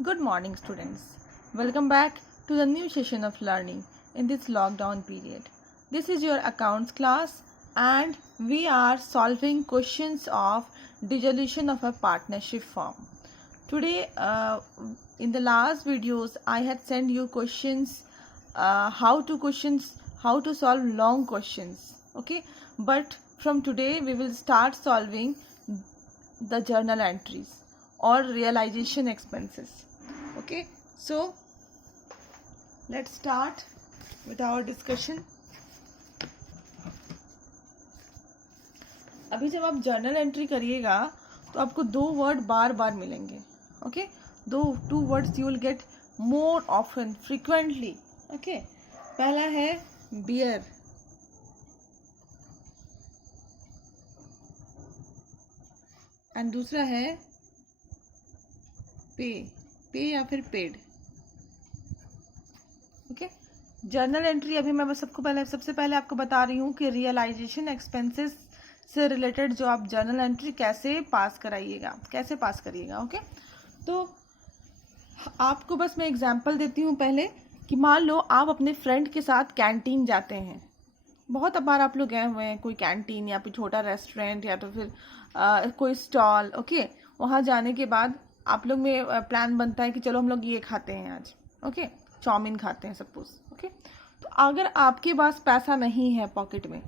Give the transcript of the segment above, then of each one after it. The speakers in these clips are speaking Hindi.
Good morning, students. Welcome back to the new session of learning in this lockdown period. This is your accounts class, and we are solving questions of dissolution of a partnership firm. Today, in the last videos, I had sent you questions, how to solve long questions. Okay, but from today we will start solving the journal entries or realization expenses. Okay, so let's start with our discussion. अभी जब आप जर्नल एंट्री करिएगा तो आपको दो वर्ड बार बार मिलेंगे. Okay, two words you will get more often frequently. Okay, पहला है बियर, एंड दूसरा है पे या फिर पेड. ओके, जर्नल एंट्री अभी मैं सबसे पहले आपको बता रही हूँ कि रियलाइजेशन एक्सपेंसेस से रिलेटेड जो आप जर्नल एंट्री कैसे पास करिएगा. ओके, तो आपको बस मैं एग्जांपल देती हूँ पहले कि मान लो आप अपने फ्रेंड के साथ कैंटीन जाते हैं. बहुत बार आप लोग गए हुए हैं कोई कैंटीन या फिर छोटा रेस्टोरेंट या तो फिर कोई स्टॉल. ओके, वहाँ जाने के बाद आप लोग में प्लान बनता है कि चलो हम लोग ये खाते हैं आज. ओके, चाउमीन खाते हैं सपोज. ओके, तो अगर आपके पास पैसा नहीं है पॉकेट में,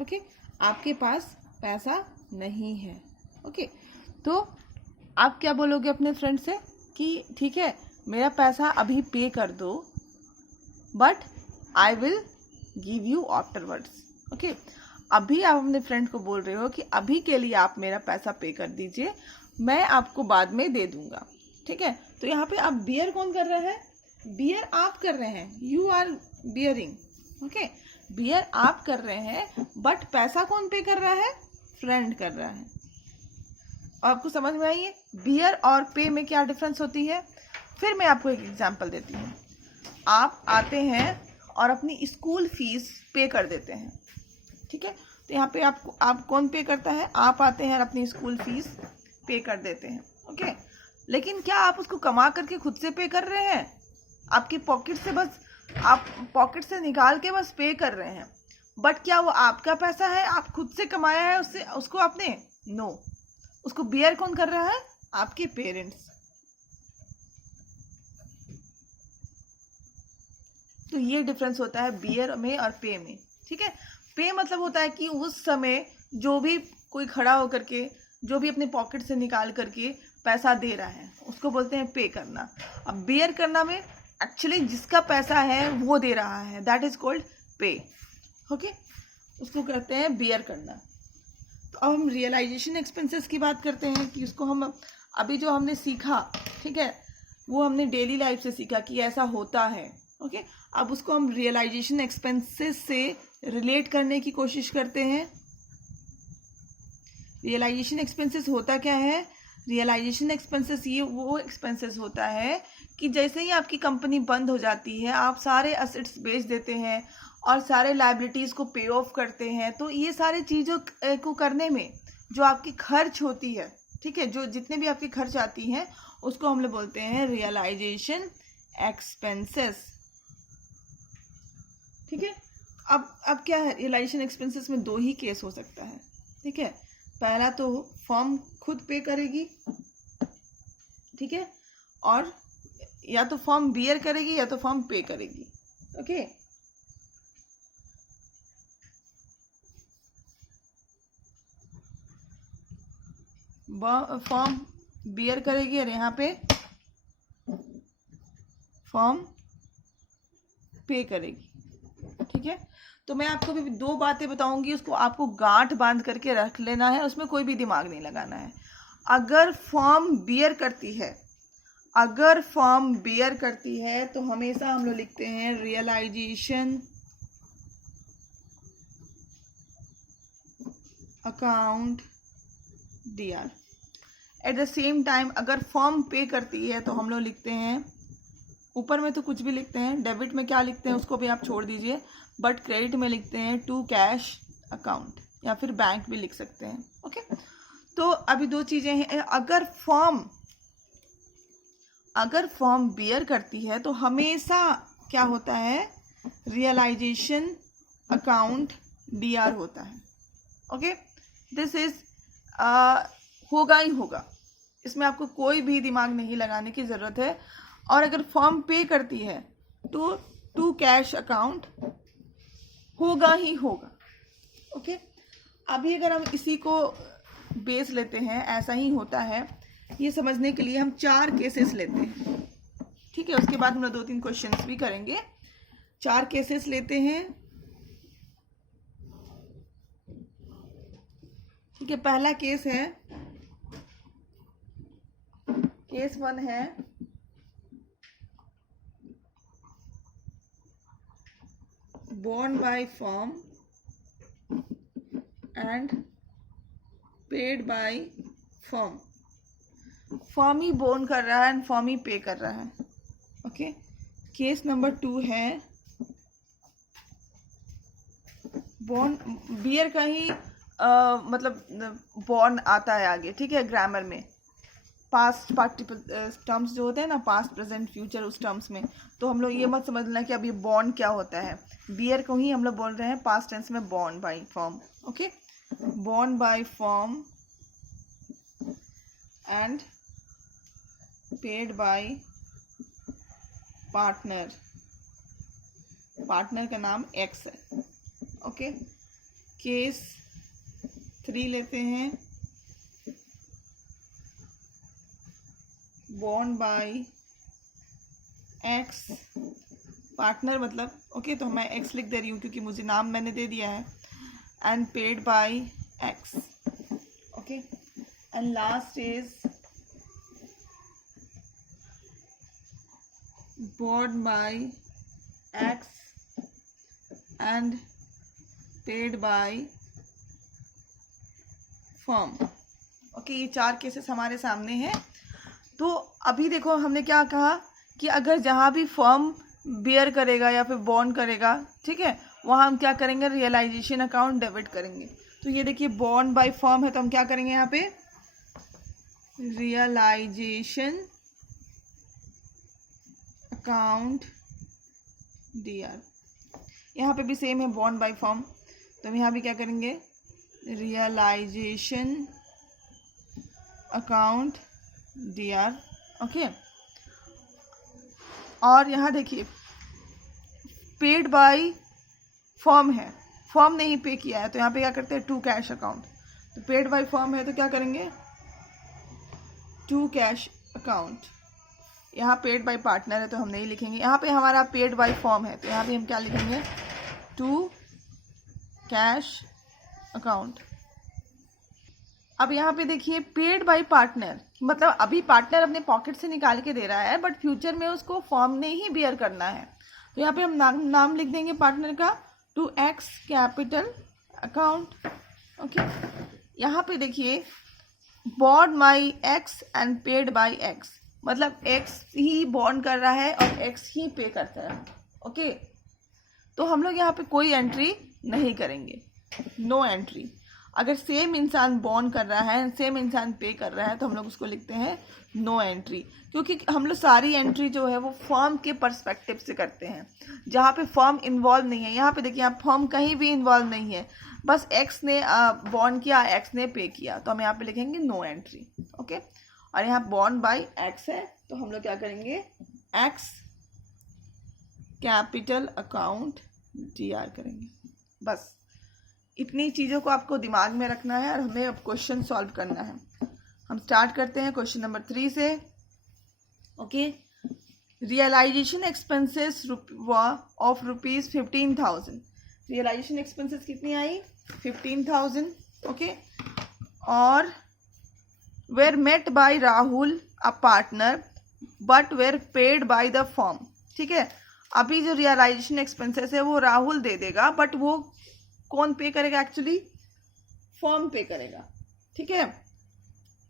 ओके, आपके पास पैसा नहीं है, ओके, तो आप क्या बोलोगे अपने फ्रेंड से कि ठीक है मेरा पैसा अभी पे कर दो, but I will give you afterwards. Okay, अभी आप अपने फ्रेंड को बोल रहे हो कि अभी के लिए आप मेरा पैसा पे कर दीजिए, मैं आपको बाद में दे दूंगा. ठीक है, तो यहाँ पे आप बियर कौन कर रहे हैं? बियर आप कर रहे हैं, you are bearing. Okay, bear आप कर रहे हैं, बट पैसा कौन पे कर रहा है? फ्रेंड कर रहा है. और आपको समझ में आई है बियर और पे में क्या डिफरेंस होती है? फिर मैं आपको एक एग्जांपल देती हूँ. आप आते हैं और अपनी स्कूल फीस पे कर देते हैं. ठीक है, तो यहाँ पे आप कौन पे करता है? आप आते हैं और अपनी स्कूल फीस पे कर देते हैं. ओके, लेकिन क्या आप उसको कमा करके खुद से पे कर रहे हैं? आपकी पॉकेट से बस आप पॉकेट से निकाल के बस पे कर रहे हैं, बट क्या वो आपका पैसा है? आप खुद से कमाया है उसको आपने? नो. उसको बियर कौन कर रहा है? आपके पेरेंट्स. तो ये डिफरेंस होता है बियर में और पे में. ठीक है, पे मतलब होता है कि उस समय जो भी कोई खड़ा होकर के जो भी अपने पॉकेट से निकाल करके पैसा दे रहा है उसको बोलते हैं पे करना. अब बियर करना में एक्चुअली जिसका पैसा है वो दे रहा है, दैट इज कॉल्ड पे. ओके, उसको कहते हैं बियर करना. तो अब हम रियलाइजेशन एक्सपेंसेस की बात करते हैं कि उसको हम अभी जो हमने सीखा, ठीक है, वो हमने डेली लाइफ से सीखा कि ऐसा होता है. ओके, अब उसको हम रियलाइजेशन एक्सपेंसेस से रिलेट करने की कोशिश करते हैं. रियलाइजेशन एक्सपेंसेस होता क्या है? रियलाइजेशन एक्सपेंसेस ये वो एक्सपेंसेस होता है कि जैसे ही आपकी कंपनी बंद हो जाती है आप सारे असेट्स बेच देते हैं और सारे लायबिलिटीज़ को पे ऑफ करते हैं. तो ये सारी चीज़ों को करने में जो आपकी खर्च होती है, ठीक है, जो जितने भी आपकी खर्च आती हैं उसको हम लोग बोलते हैं रियलाइजेशन एक्सपेंसेस. ठीक है, अब क्या है, रियलाइजेशन एक्सपेंसेस में दो ही केस हो सकता है. ठीक है, पहला तो फर्म खुद पे करेगी, ठीक है, और या तो फर्म बियर करेगी या तो फर्म पे करेगी. ओके, फर्म बियर करेगी और यहाँ पे फर्म पे करेगी. ठीक है, तो मैं आपको भी दो बातें बताऊंगी, उसको आपको गांठ बांध करके रख लेना है, उसमें कोई भी दिमाग नहीं लगाना है. अगर फर्म बियर करती है तो हमेशा हम लोग लिखते हैं realisation account DR. At the same time अगर फर्म पे करती है तो हम लोग लिखते हैं, ऊपर में तो कुछ भी लिखते हैं, डेबिट में क्या लिखते हैं उसको भी आप छोड़ दीजिए, बट क्रेडिट में लिखते हैं टू कैश अकाउंट या फिर बैंक भी लिख सकते हैं. ओके, तो अभी दो चीज़ें हैं. अगर फर्म अगर फर्म बियर करती है तो हमेशा क्या होता है, रियलाइजेशन अकाउंट DR होता है। ओके, दिस इज होगा ही होगा, इसमें आपको कोई भी दिमाग नहीं लगाने की ज़रूरत है। और अगर फर्म पे करती है तो टू कैश अकाउंट होगा ही होगा। ओके, अभी अगर हम इसी को बेस लेते हैं, ऐसा ही होता है, ये समझने के लिए हम 4 केसेस लेते हैं। ठीक है, उसके बाद हम लोग 2-3 क्वेश्चंस भी करेंगे। 4 केसेस लेते हैं। ठीक है, पहला केस है, केस 1 है, born by firm and paid by firm। Firm he bone कर रहा है एंड फर्म ही पे कर रहा है। ओके, केस नंबर 2 है, बॉर्न बियर का ही मतलब बॉर्न आता है आगे। ठीक है, ग्रामर में पास्ट पार्टिसिपल टर्म्स जो होते हैं ना, पास्ट प्रेजेंट फ्यूचर, उस टर्म्स में तो हम लोग ये मत समझना कि अब ये बॉर्न क्या होता है। बियर को ही हम लोग बोल रहे हैं पास्ट टेंस में born bye firm. Okay, born by firm and paid bye partner. Partner का नाम X है। ओके, केस 3 लेते हैं, बॉर्न बाय X, पार्टनर मतलब ओके, तो मैं X लिख दे रही हूँ क्योंकि मुझे नाम मैंने दे दिया है, and paid by X। Okay, and last is borne by X and paid by firm. Okay, ये 4 केसेस हमारे सामने हैं। तो अभी देखो हमने क्या कहा कि अगर जहाँ भी फर्म बियर करेगा या फिर बॉर्न करेगा, ठीक है, वहाँ हम क्या करेंगे, रियलाइजेशन अकाउंट डेबिट करेंगे। तो ये देखिए बॉर्न बाय फर्म है तो हम क्या करेंगे यहाँ पे, रियलाइजेशन अकाउंट DR। यहाँ पे भी सेम है, बॉर्न बाय फर्म, तो हम यहाँ भी क्या करेंगे, रियलाइजेशन अकाउंट DR। ओके, और यहाँ देखिए पेड बाय फर्म है, फर्म ने ही पे किया है तो यहाँ पे क्या करते हैं, टू कैश अकाउंट। तो पेड बाय फर्म है तो क्या करेंगे, टू कैश अकाउंट। यहाँ पेड बाय पार्टनर है तो हम नहीं लिखेंगे। यहाँ पे हमारा पेड बाय फर्म है तो यहाँ पे हम क्या लिखेंगे, टू कैश अकाउंट। अब यहाँ पे देखिए पेड बाय पार्टनर, मतलब अभी पार्टनर अपने पॉकेट से निकाल के दे रहा है बट फ्यूचर में उसको फर्म ने ही बियर करना है। तो यहाँ पे हम नाम लिख देंगे पार्टनर का, to X capital account. Okay, यहाँ पे देखिए borne by X and paid by X, मतलब X ही बॉर्न कर रहा है और X ही पे करता है। ओके, तो हम लोग यहाँ पे कोई एंट्री नहीं करेंगे, नो एंट्री। अगर सेम इंसान बॉर्न कर रहा है, सेम इंसान पे कर रहा है तो हम लोग उसको लिखते हैं नो एंट्री, क्योंकि हम लोग सारी एंट्री जो है वो फर्म के पर्सपेक्टिव से करते हैं, जहाँ पे फर्म इन्वॉल्व नहीं है। यहाँ पे देखिए आप, फर्म कहीं भी इन्वॉल्व नहीं है, बस X ने बॉर्न किया, X ने पे किया, तो हम यहाँ पे लिखेंगे नो एंट्री। ओके, और यहाँ बॉर्न बाय X है तो हम लोग क्या करेंगे, X कैपिटल अकाउंट DR करेंगे। बस इतनी चीज़ों को आपको दिमाग में रखना है और हमें अब क्वेश्चन सॉल्व करना है। हम स्टार्ट करते हैं क्वेश्चन नंबर 3 से। Okay, realisation expenses of rupees 15,000। Realisation expenses कितनी आई, 15,000। ओके, और were met by Rahul a partner but were paid by the firm. ठीक है, अभी जो रियलाइजेशन एक्सपेंसेस है वो राहुल दे देगा बट वो कौन पे करेगा, एक्चुअली फर्म पे करेगा। ठीक है,